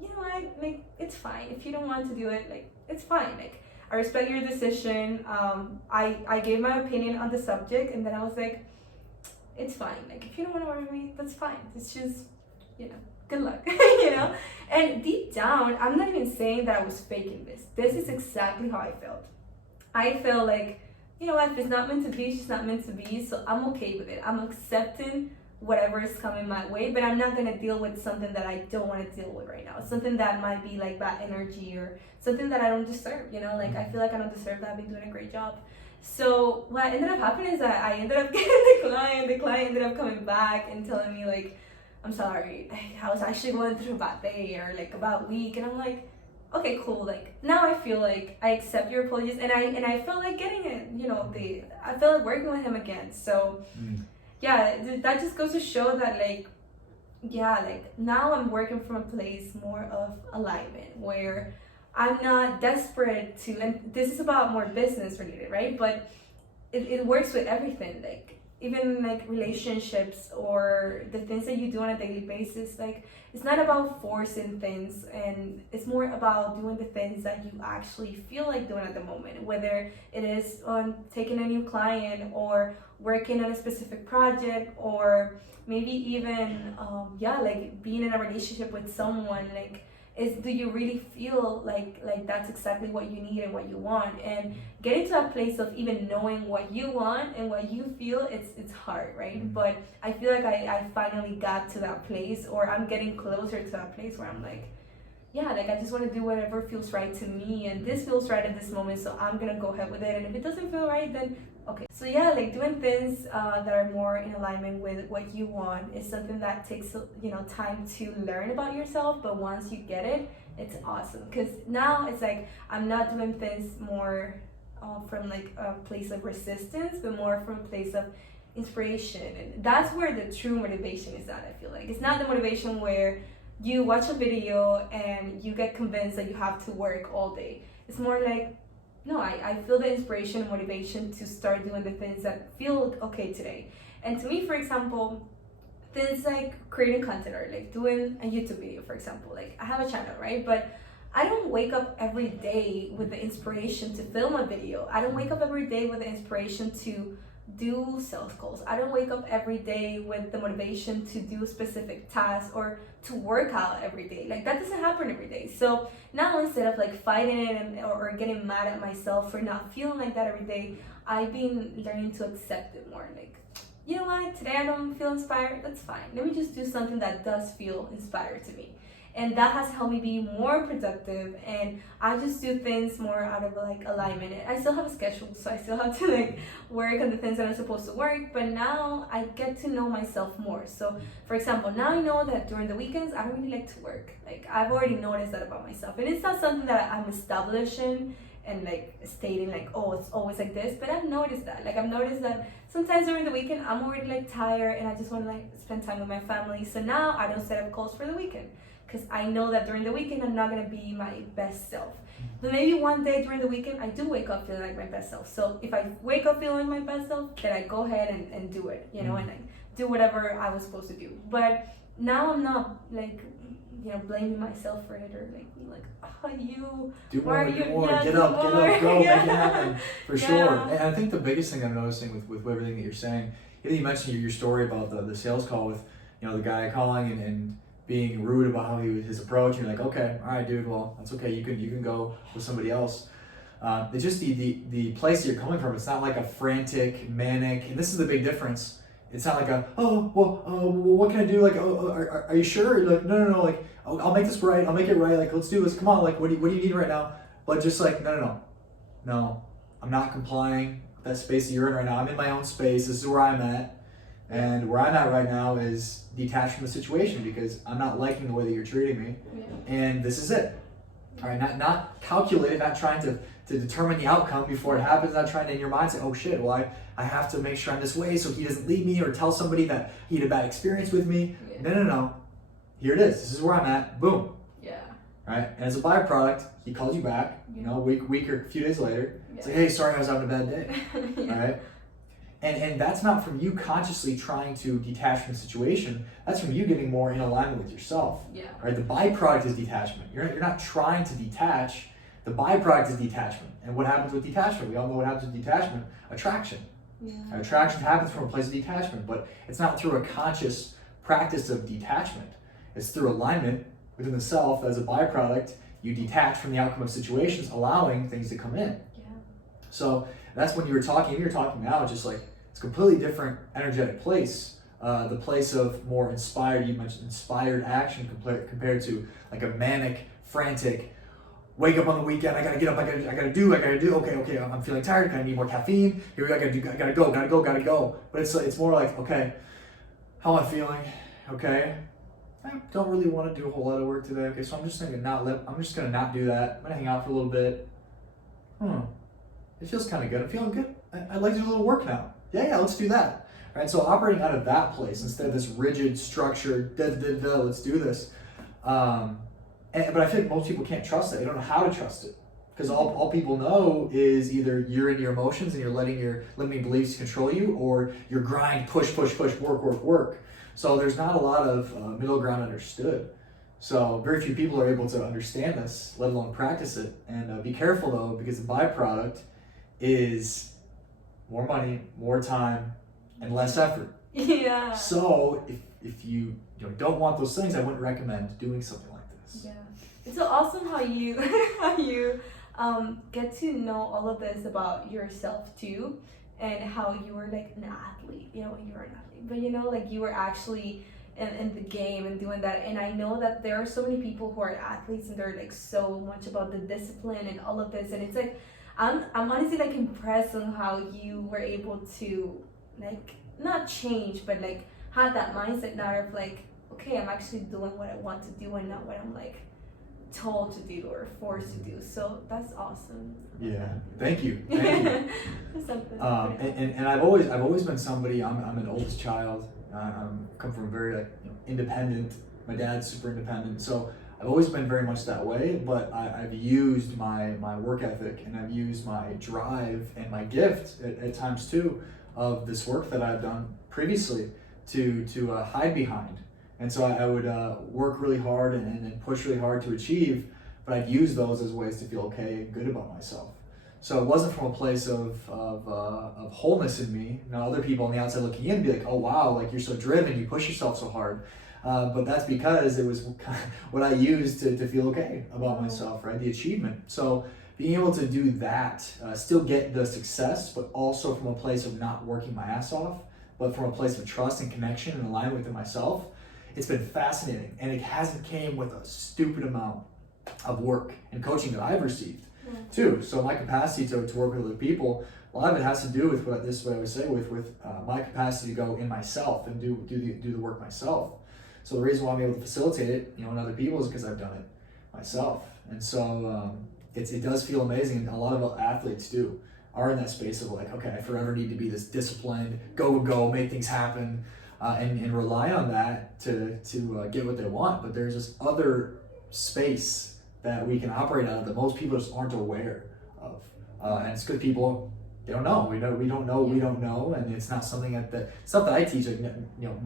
you know what, like, it's fine if you don't want to do it, like, it's fine, like, I respect your decision. I gave my opinion on the subject, and then I was like, it's fine, like, if you don't want to work with me, that's fine, it's just, you know, good luck. You know. And deep down, I'm not even saying that I was faking this is exactly how I felt. I felt like, you know what, if it's not meant to be, it's just not meant to be, so I'm okay with it. I'm accepting whatever is coming my way, but I'm not gonna deal with something that I don't want to deal with right now. Something that might be like bad energy or something that I don't deserve, you know, like, I feel like I don't deserve that. I've been doing a great job. So what ended up happening is that I ended up getting the client ended up coming back and telling me like, I'm sorry, I was actually going through a bad day or like a bad week, and I'm like, okay, cool, like, now I feel like I accept your apologies, and I felt like getting it, you know, I felt like working with him again. So yeah, that just goes to show that, like, yeah, like, now I'm working from a place more of alignment where I'm not desperate to, and this is about more business related, right? But it works with everything, like, even like relationships or the things that you do on a daily basis. Like, it's not about forcing things, and it's more about doing the things that you actually feel like doing at the moment, whether it is on taking a new client or working on a specific project, or maybe even like being in a relationship with someone. Like, do you really feel like that's exactly what you need and what you want? And getting to that place of even knowing what you want and what you feel, it's hard, right? But I feel like I finally got to that place, or I'm getting closer to that place where I'm like, yeah, like, I just want to do whatever feels right to me, and this feels right at this moment, so I'm gonna go ahead with it. And if it doesn't feel right, then okay. So yeah, like, doing things that are more in alignment with what you want is something that takes, you know, time to learn about yourself, but once you get it, it's awesome. Because now it's like, I'm not doing things more from like a place of resistance, but more from a place of inspiration. And that's where the true motivation is at, I feel like. It's not the motivation where you watch a video and you get convinced that you have to work all day. It's more like, no, I feel the inspiration and motivation to start doing the things that feel okay today. And to me, for example, things like creating content or like doing a YouTube video, for example. Like, I have a channel, right? But I don't wake up every day with the inspiration to film a video. I don't wake up every day with the inspiration to do sales calls. I don't wake up every day with the motivation to do a specific task or to work out every day. Like, that doesn't happen every day. So now, instead of like fighting it or getting mad at myself for not feeling like that every day, I've been learning to accept it more. Like, you know what, today I don't feel inspired, that's fine. Let me just do something that does feel inspired to me. And that has helped me be more productive, and I just do things more out of like alignment. I still have a schedule, so I still have to like work on the things that I'm supposed to work, but now I get to know myself more. So for example, now I know that during the weekends I don't really like to work. Like, I've already noticed that about myself, and it's not something that I'm establishing and like stating like, oh, it's always like this, but I've noticed that. Like, I've noticed that sometimes during the weekend I'm already like tired and I just want to like spend time with my family. So now I don't set up calls for the weekend, because I know that during the weekend I'm not gonna be my best self. But maybe one day during the weekend I do wake up feeling like my best self. So if I wake up feeling like my best self, then I go ahead and do it, you know, and I do whatever I was supposed to do. But now I'm not like, you know, blaming myself for it, or like being like, oh, you do more, you, more. Yeah, get up, more. go, make it happen, for Yeah. sure. And I think the biggest thing I'm noticing with everything that you're saying, you mentioned your story about the sales call with, you know, the guy calling and being rude about how his approach, and you're like, okay, all right, dude, well, that's okay, you can go with somebody else. It's just the place that you're coming from. It's not like a frantic, manic, and this is the big difference. It's not like what can I do? Like, are you sure? You're like, no, like, I'll make this right. I'll make it right. Like, let's do this. Come on. Like, what do you need right now? But just like, no, I'm not complying with that space that you're in right now. I'm in my own space. This is where I'm at. And where I'm at right now is detached from the situation because I'm not liking the way that you're treating me. Yeah. And this is it. All right, not calculated, not trying to determine the outcome before it happens, not trying to in your mind say, oh shit, well I have to make sure I'm this way so he doesn't leave me or tell somebody that he had a bad experience with me. Yeah. No. Here it is. This is where I'm at. Boom. Yeah. Right? And as a byproduct, he calls you back, you know, a week or a few days later. Yeah. Say, hey, sorry, I was having a bad day. Yeah. All right? And that's not from you consciously trying to detach from the situation. That's from you getting more in alignment with yourself. Yeah. Right? The byproduct is detachment. You're not trying to detach. The byproduct is detachment. And what happens with detachment? We all know what happens with detachment. Attraction. Yeah. Attraction happens from a place of detachment, but it's not through a conscious practice of detachment. It's through alignment within the self. As a byproduct, you detach from the outcome of situations, allowing things to come in. Yeah. So that's when you're talking now, just like it's a completely different energetic place. The place of more inspired, you mentioned inspired action compared to like a manic, frantic, wake up on the weekend, I gotta get up, I gotta do, okay, I'm feeling tired, I need more caffeine, here we go, gotta go. But it's more like, okay, how am I feeling? Okay, I don't really want to do a whole lot of work today. Okay, so I'm just gonna not do that. I'm gonna hang out for a little bit. It feels kind of good. I'm feeling good. I'd like to do a little work now. Yeah, let's do that. All right, so operating out of that place instead of this rigid, structured, let's do this. But I think most people can't trust it. They don't know how to trust it. Because all people know is either you're in your emotions and you're letting your limiting beliefs control you, or your grind, push, work. So there's not a lot of middle ground understood. So very few people are able to understand this, let alone practice it. And be careful though, because the byproduct is more money, more time, and less effort. Yeah. So if you don't want those things, I wouldn't recommend doing something like this. Yeah. It's so awesome how you get to know all of this about yourself too, and how you were like an athlete. You know, you were an athlete, but like you were actually in the game and doing that. And I know that there are so many people who are athletes and they're like so much about the discipline and all of this. And it's like I'm honestly like impressed on how you were able to like not change, but like have that mindset now of like, okay, I'm actually doing what I want to do and not what I'm like told to do or forced to do. So that's awesome. Yeah, thank you. And I've always been somebody. I'm an oldest child. Come from very independent. My dad's super independent, so I've always been very much that way. But I've used my work ethic and I've used my drive and my gift at times too of this work that I've done previously to hide behind. And so I would work really hard and push really hard to achieve, but I'd use those as ways to feel okay and good about myself. So it wasn't from a place of wholeness in me. Now other people on the outside looking in be like, oh wow, like you're so driven, you push yourself so hard. But that's because it was what I used to feel okay about myself, right? The achievement. So being able to do that, still get the success, but also from a place of not working my ass off, but from a place of trust and connection and alignment within myself. It's been fascinating, and it hasn't came with a stupid amount of work and coaching that I've received too. So my capacity to work with other people, a lot of it has to do with what I would say with my capacity to go in myself and do the work myself. So the reason why I'm able to facilitate it, in other people is because I've done it myself. And so it does feel amazing, and a lot of athletes are in that space of like, okay, I forever need to be this disciplined, go, make things happen. and rely on that to get what they want. But there's this other space that we can operate out of that most people just aren't aware of, and it's because people, they don't know. We don't know, and it's not something that stuff that I teach. Like,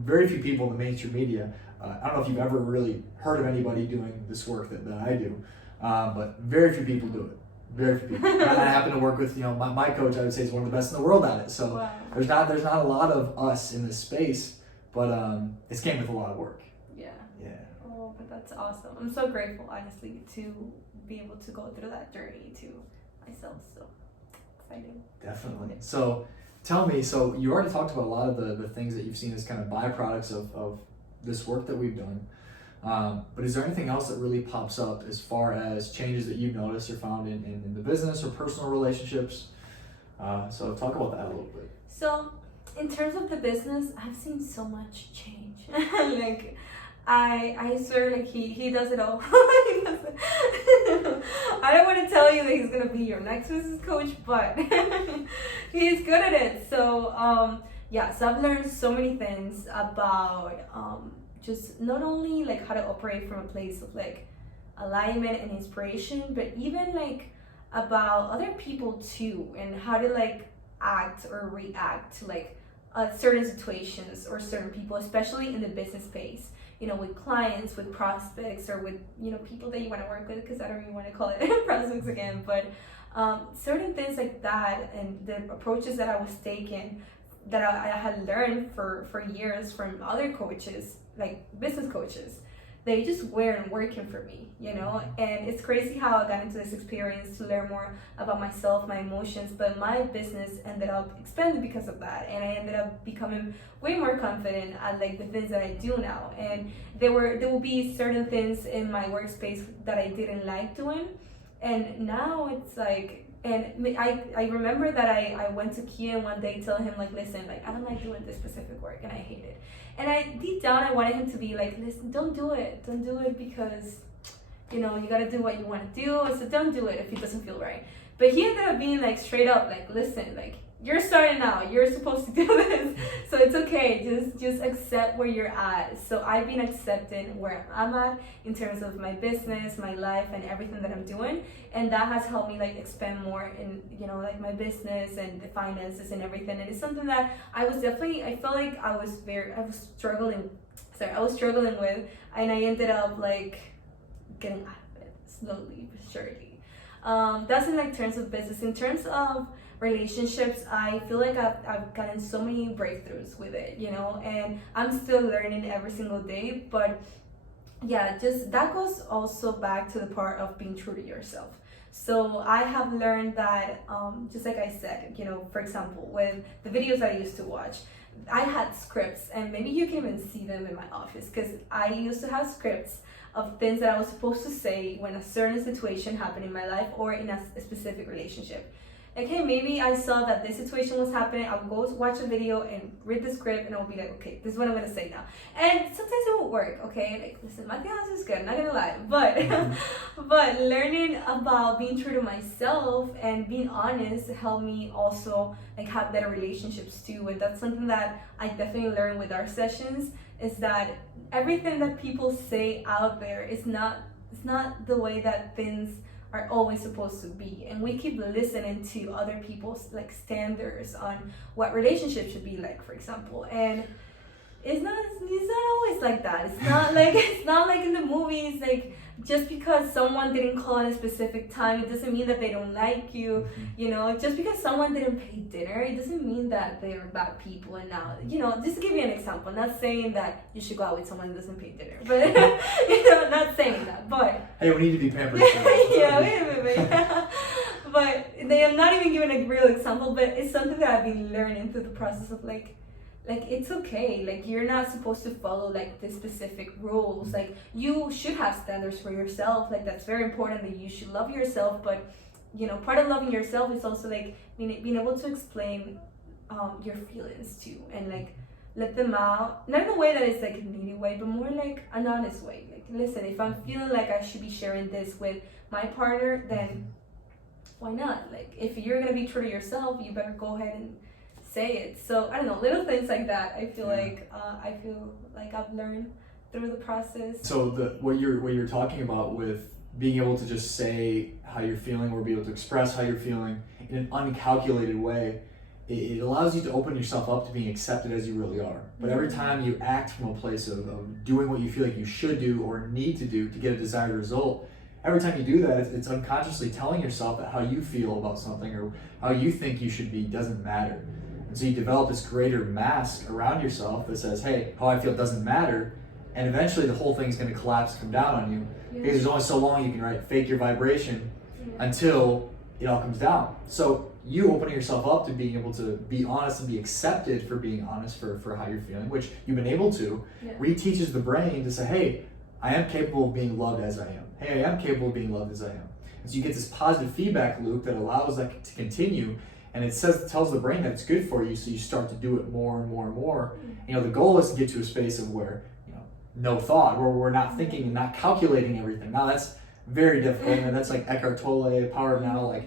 very few people in the mainstream media. I don't know if you've ever really heard of anybody doing this work that I do, but very few people do it. Very few people. And I happen to work with, my coach. I would say is one of the best in the world at it. So wow. there's not a lot of us in this space, but it's came with a lot of work. Yeah. Yeah. Oh, but that's awesome. I'm so grateful, honestly, to be able to go through that journey to myself. So exciting. Definitely. So tell me, so you already talked about a lot of the things that you've seen as kind of byproducts of this work that we've done. But is there anything else that really pops up as far as changes that you've noticed or found in the business or personal relationships? So talk about that a little bit. So in terms of the business, I've seen so much change. Like, I swear, like, he does it all. He does it. I don't want to tell you that he's gonna be your next business coach, but he's good at it. So so I've learned so many things about just not only like how to operate from a place of like alignment and inspiration, but even like about other people too, and how to like act or react to like certain situations or certain people, especially in the business space, with clients, with prospects, or with people that you want to work with, because I don't even want to call it prospects again, but certain things like that, and the approaches that I was taking that I had learned for years from other coaches, like business coaches, they just weren't working for me, and it's crazy how I got into this experience to learn more about myself, my emotions, but my business ended up expanding because of that, and I ended up becoming way more confident at like the things that I do now. And there will be certain things in my workspace that I didn't like doing, and now it's like, and I remember that I went to Keyen one day, tell him like, listen, like, I don't like doing this specific work and I hate it. And deep down I wanted him to be like, listen, don't do it because you gotta do what you want to do, so don't do it if it doesn't feel right. But he ended up being like straight up like, listen, like, you're starting out, you're supposed to do this, so it's okay, just accept where you're at. So I've been accepting where I'm at in terms of my business, my life, and everything that I'm doing, and that has helped me like expand more in like my business and the finances and everything. And it's something that I felt like I was struggling with, and I ended up like getting out of it slowly but surely. That's in like terms of business. In terms of relationships, I feel like I've gotten so many breakthroughs with it, and I'm still learning every single day. But yeah, just that goes also back to the part of being true to yourself. So I have learned that just like I said, for example, with the videos I used to watch, I had scripts, and maybe you can even see them in my office, because I used to have scripts of things that I was supposed to say when a certain situation happened in my life or in a specific relationship. Like, hey, maybe I saw that this situation was happening, I would go watch a video and read the script, and I'll be like, okay, this is what I'm gonna say now. And sometimes it won't work, okay? Like, listen, my theology is good, I'm not gonna lie. But learning about being true to myself and being honest helped me also like have better relationships too. And that's something that I definitely learned with our sessions, is that everything that people say out there is not the way that things are always supposed to be. And we keep listening to other people's like standards on what relationships should be like, for example, and it's not always like that. It's not like in the movies, like, just because someone didn't call at a specific time, it doesn't mean that they don't like you. Just because someone didn't pay dinner, it doesn't mean that they are bad people. And now, just to give you an example, I'm not saying that you should go out with someone who doesn't pay dinner, but not saying that, but hey, we need to be pampered. yeah, wait a minute. But they are not even giving a real example, but it's something that I've been learning through the process of like it's okay, like, you're not supposed to follow like the specific rules. Like, you should have standards for yourself, like, that's very important, that you should love yourself. But part of loving yourself is also like being able to explain your feelings too, and like let them out, not in a way that is like a needy way, but more like an honest way. Like, listen, if I'm feeling like I should be sharing this with my partner, then why not? Like, if you're gonna be true to yourself, you better go ahead and say it. So I don't know, little things like that. I feel like I've learned through the process. So what you're talking about with being able to just say how you're feeling or be able to express how you're feeling in an uncalculated way, it allows you to open yourself up to being accepted as you really are. But every time you act from a place of doing what you feel like you should do or need to do to get a desired result, every time you do that, it's unconsciously telling yourself that how you feel about something or how you think you should be doesn't matter. And so you develop this greater mask around yourself that says, hey, how I feel doesn't matter. And eventually the whole thing's going to collapse, come down on you. Because there's only so long you can fake your vibration until it all comes down. So you opening yourself up to being able to be honest and be accepted for being honest for how you're feeling, which you've been able to, reteaches the brain to say, hey, I am capable of being loved as I am. Hey, I am capable of being loved as I am. And so you get this positive feedback loop that allows that to continue, and it tells the brain that it's good for you, so you start to do it more and more and more. The goal is to get to a space of where, no thought, where we're not thinking and not calculating everything. Now that's very difficult, and that's like Eckhart Tolle, Power of Now,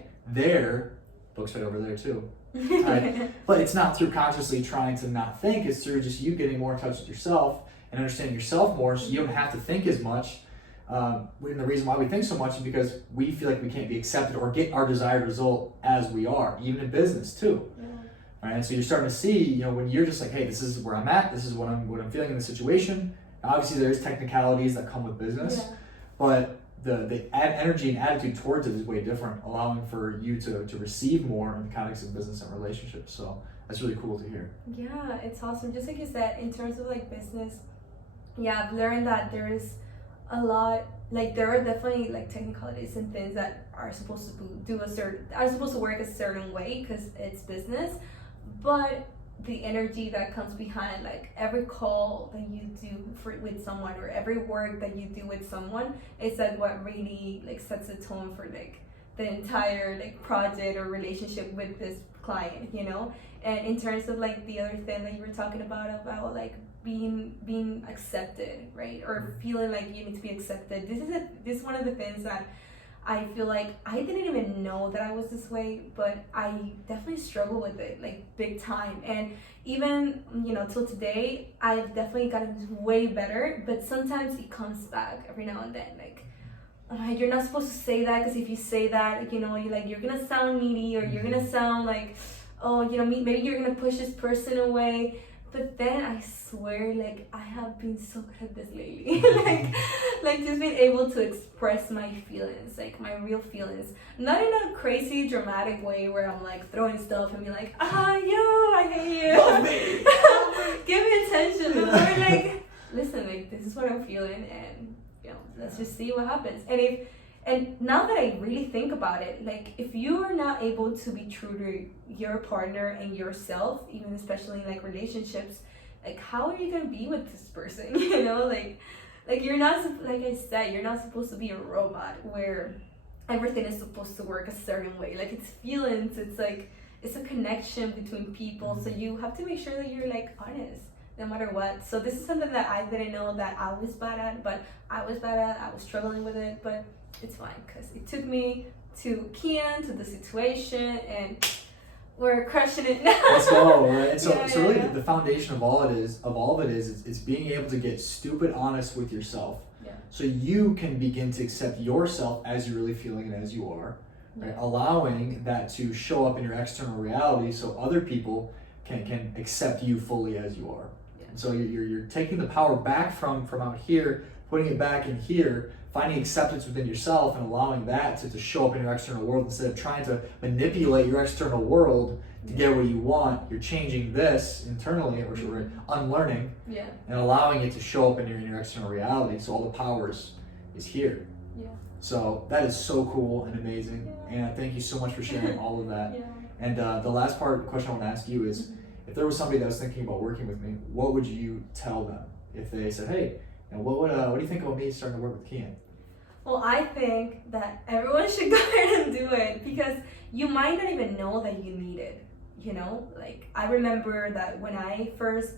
books right over there too. Right? But it's not through consciously trying to not think, it's through just you getting more in touch with yourself and understanding yourself more, so you don't have to think as much. And the reason why we think so much is because we feel like we can't be accepted or get our desired result as we are, even in business too. Right? And so you're starting to see, when you're just like, hey, this is where I'm at, this is what I'm feeling in the situation. Now, obviously there's technicalities that come with business, but the energy and attitude towards it is way different, allowing for you to receive more in the context of business and relationships. So that's really cool to hear. Yeah, it's awesome. Just like you said, in terms of business, I've learned that there is a lot, there are definitely technicalities and things that are supposed to work a certain way because it's business, but the energy that comes behind every call that you do with someone or every work that you do with someone is what really sets the tone for the entire project or relationship with this client, And in terms of the other thing that you were talking about being accepted, right? Or feeling like you need to be accepted. This is one of the things that I feel like I didn't even know that I was this way, but I definitely struggle with it big time. And even till today, I've definitely gotten way better, but sometimes it comes back every now and then. You're not supposed to say that, because if you say that, you're gonna sound needy, or you're gonna sound maybe you're gonna push this person away. But then I swear, I have been so good at this lately. Just being able to express my feelings, my real feelings. Not in a crazy, dramatic way where I'm throwing stuff and be I hate you. Love me. Give me attention. But more listen, this is what I'm feeling, and let's just see what happens. And now that I really think about it, if you are not able to be true to your partner and yourself, even especially in relationships, how are you gonna be with this person? You're not, like I said, you're not supposed to be a robot where everything is supposed to work a certain way. It's feelings, it's a connection between people. So you have to make sure that you're honest, no matter what. So this is something that I didn't know that I was bad at, but I was struggling with it, but it's fine, because it took me to Keyen, to the situation, and we're crushing it now. Let's go, right? So really the foundation of all of it is being able to get stupid honest with yourself. So you can begin to accept yourself as you're really feeling and as you are, right? Allowing that to show up in your external reality so other people can accept you fully as you are. And so you're taking the power back from out here, putting it back in here, finding acceptance within yourself and allowing that to show up in your external world instead of trying to manipulate your external world to get what you want. You're changing this internally, or we're unlearning, and allowing it to show up in your external reality. So all the power is here. So that is so cool and amazing. And thank you so much for sharing all of that. And the last question I want to ask you is, if there was somebody that was thinking about working with me, what would you tell them if they said, hey, what do you think about me starting to work with Keyen? Well, I think that everyone should go ahead and do it, because you might not even know that you need it. I remember that when I first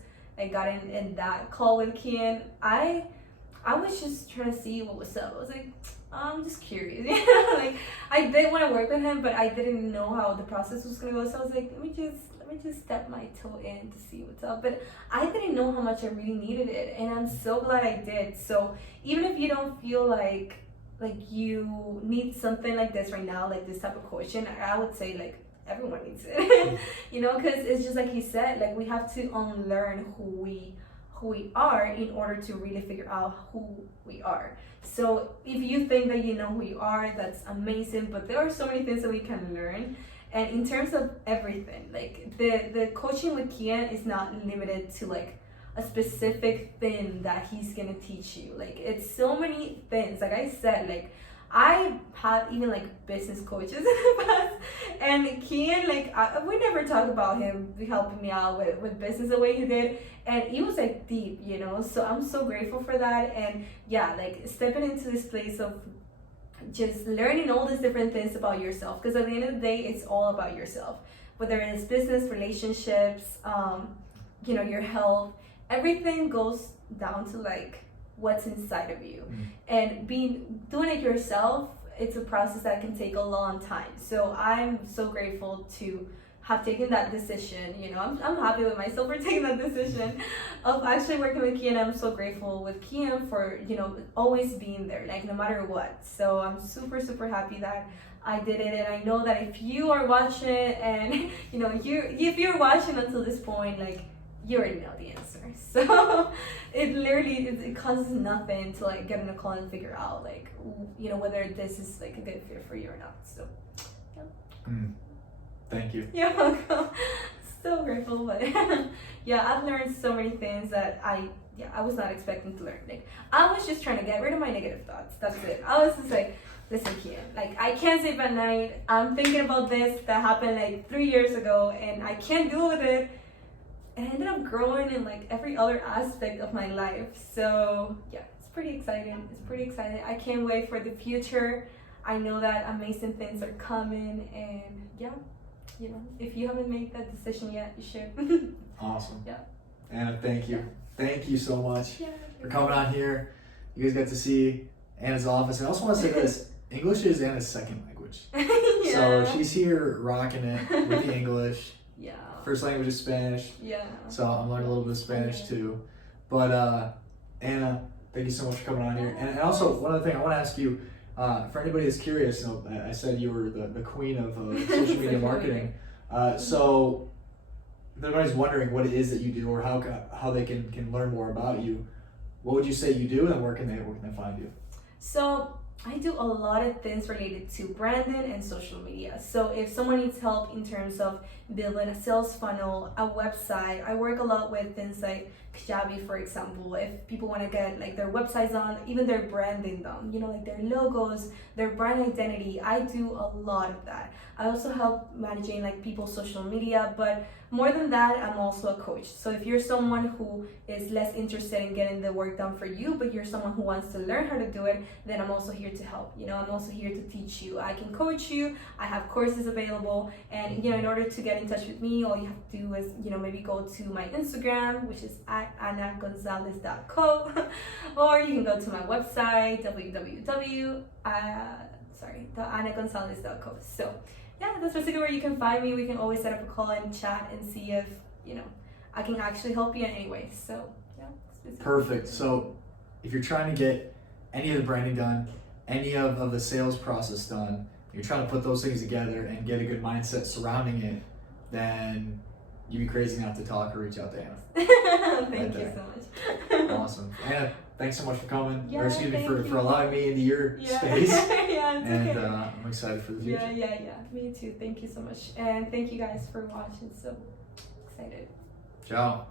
got in that call with Keyen, I was just trying to see what was up. I was I'm just curious. I did want to work with him, but I didn't know how the process was gonna go. So I was let me me just step my toe in to see what's up. But I didn't know how much I really needed it, and I'm so glad I did. So even if you don't feel like you need something like this right now, like this type of coaching, I would say like everyone needs it. Because it's just like he said, like we have to unlearn who we are in order to really figure out who we are. So if you think that you know who you are, that's amazing, but there are so many things that we can learn. And in terms of everything, like the coaching with Keyen is not limited to like a specific thing that he's gonna teach you. Like it's so many things. Like I said, like I had even like business coaches in the past, and Keyen, like we never talk about him helping me out with business the way he did, and he was like deep, so I'm so grateful for that. And yeah, like stepping into this place of just learning all these different things about yourself, because at the end of the day it's all about yourself, whether it's business, relationships, your health, everything goes down to like what's inside of you. And doing it yourself, it's a process that can take a long time. So I'm so grateful to have taken that decision. I'm happy with myself for taking that decision of actually working with Keyen. I'm so grateful with Keyen for always being there, like no matter what. So I'm super, super happy that I did it. And I know that if you are watching and if you're watching until this point, like you already know the answer. So it costs nothing to like get on a call and figure out like whether this is like a good fit for you or not. So yeah. Thank you. You're welcome. So grateful, but yeah, I've learned so many things that I was not expecting to learn. Like I was just trying to get rid of my negative thoughts. That's it. I was just like, listen, Keyen, like I can't sleep at night. I'm thinking about this that happened like 3 years ago, and I can't deal with it. And I ended up growing in like every other aspect of my life. So yeah, it's pretty exciting. I can't wait for the future. I know that amazing things are coming, and yeah, if you haven't made that decision yet, you should. Awesome. Yeah. Anna, thank you. Yeah. Thank you so much Yeah, for coming on here. You guys got to see Anna's office. And I also want to say this, English is Anna's second language. Yeah. So she's here rocking it with the English. Yeah. First language is Spanish. Yeah. So I'm learning a little bit of Spanish too. But Anna, thank you so much for coming on here. And also, one other thing I want to ask you, for anybody that's curious, I said you were the queen of social media marketing. So if anybody's wondering what it is that you do or how they can learn more about you, what would you say you do, and where can they find you? So I do a lot of things related to branding and social media. So if someone needs help in terms of building a sales funnel, a website, I work a lot with things like Kajabi, for example. If people want to get like their websites done, even their branding done, like their logos, their brand identity, I do a lot of that. I also help managing like people's social media, but more than that, I'm also a coach. So if you're someone who is less interested in getting the work done for you, but you're someone who wants to learn how to do it, then I'm also here to help. I'm also here to teach you. I can coach you. I have courses available, and in order to get in touch with me, all you have to do is anagonzalez.co, go to my Instagram, which is at anagonzalez.co, or you can go to my website, www.anagonzalez.co. So yeah, that's basically where you can find me. We can always set up a call and chat and see if I can actually help you in any way. So yeah, perfect. So if you're trying to get any of the branding done, any of the sales process done, you're trying to put those things together and get a good mindset surrounding it, then you'd be crazy not to talk or reach out to Anna. Thank you so much. Awesome. Anna, thanks so much for coming. Yeah, or excuse me, for allowing me into your space. Yeah, it's and okay. I'm excited for the future. Yeah. Me too. Thank you so much. And thank you guys for watching. So excited. Ciao.